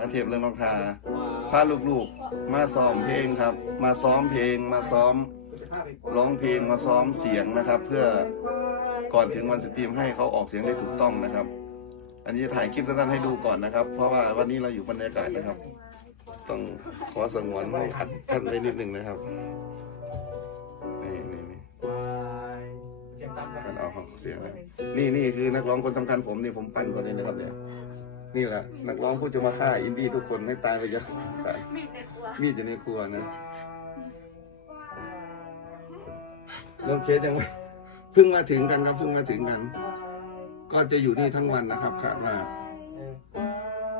อาเทียบเรื่องน้องคาพาลูกๆ มาซ้อมเพลงครับ มาซ้อมเพลง มาซ้อมร้องเพลง มาซ้อมเสียงนะครับ เพื่อก่อนถึงวันสตรีมให้เขาออกเสียงได้ถูกต้องนะครับ อันนี้ถ่ายคลิปสั้นๆให้ดูก่อนนะครับ เพราะว่าวันนี้เราอยู่บรรยากาศนะครับ ต้องขอสงวนให้อัดท่านไว้นิดหนึ่งนะครับนี่นี่นี่เสียงดังการเอาเสียงนะนี่นี่คือนักร้องคนสำคัญผมนี่ผมปั้นคนนี้นะครับเนี่ย นี่แหละ นักร้องผู้จะมาฆ่าอินดี้ทุกคนให้ตายไปเยอะมีแต่ครัวมีดอยู่ในครัวนะเริ่มเคสยังไม่เพิ่งมาถึงกันครับเพิ่งมาถึงกัน ก็จะอยู่นี่ทั้งวันนะครับคาดว่า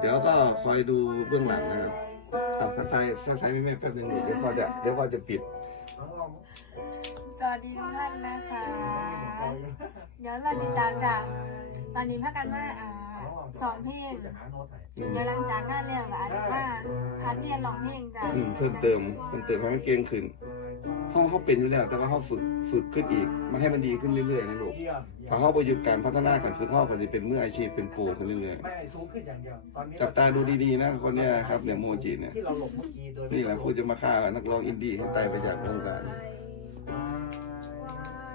เดี๋ยวก็คอยดูเบื้องหลังนะครับอะทักทายทักทายแม่แป๊บนึงเดี๋ยวพอจะเดี๋ยวพอจะปิดสวัสดีทุกท่านนะคะ เดี๋ยวเราติดตามจากตอนนี้พักกันว่าอ่า สอนเพลงอืมเดี๋ยวหลังจากงานเรียนก็อาจจะมาพัดเรียนร้องเพลงจ้ะอืมเพิ่มเติมเพิ่มเติมให้มันเก่งขึ้นห้องเขาเป็นอยู่แล้ว แต่ว่าเขาฝึกฝึกขึ้นอีกมาให้มันดีขึ้นเรื่อยๆนะลูกเยี่ยมถ้าเขาประยุกต์การพัฒนาการฝึกเขาก็จะเป็นมืออาชีพเป็นโปรขึ้นเรื่อยไม่สูงขึ้นอย่างเดียวตอนนี้ๆจับตาดูดีๆนะคนเนี้ยครับเนี่ยโมจิเนี่ยที่เราหลบเมื่อกี้โดยนี่แหละผู้จะมาฆ่านักร้องอินดี้เขาตายไปจากวงการ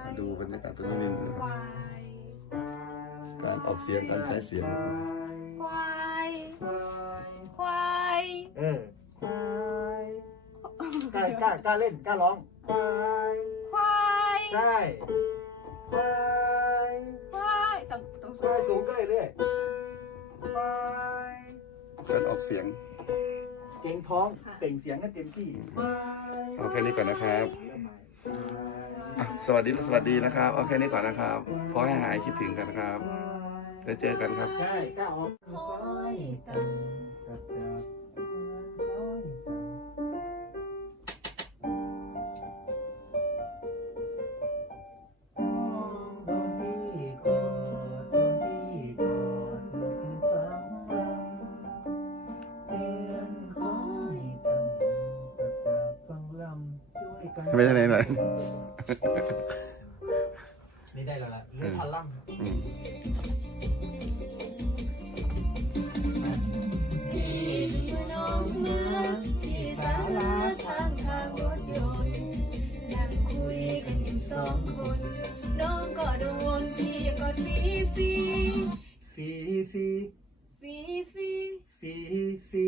มาดูบรรยากาศตรงนี้นิดนึงนะครับการออกเสียงการใช้เสียง เออกล้ากล้ากล้าเล่นกล้าร้อง ควายใช่ควายควายต้องต้องควายสูงก็เลยเรื่อยควายการออกเสียงเก่งท้องเต่งเสียงกันเต็มที่เอาแค่นี้ก่อนนะครับเริ่มใหม่อะสวัสดีสวัสดีนะครับเอาแค่นี้ก่อนนะครับขอให้หายคิดถึงกันครับแล้วเจอกันครับ ใช่กล้าออก คอยตั้ง ไม่ใช่ไหนหน่อยนี่ได้แล้วละเลือกคอลัมน์อืมฟีฟีฟีฟีฟีฟี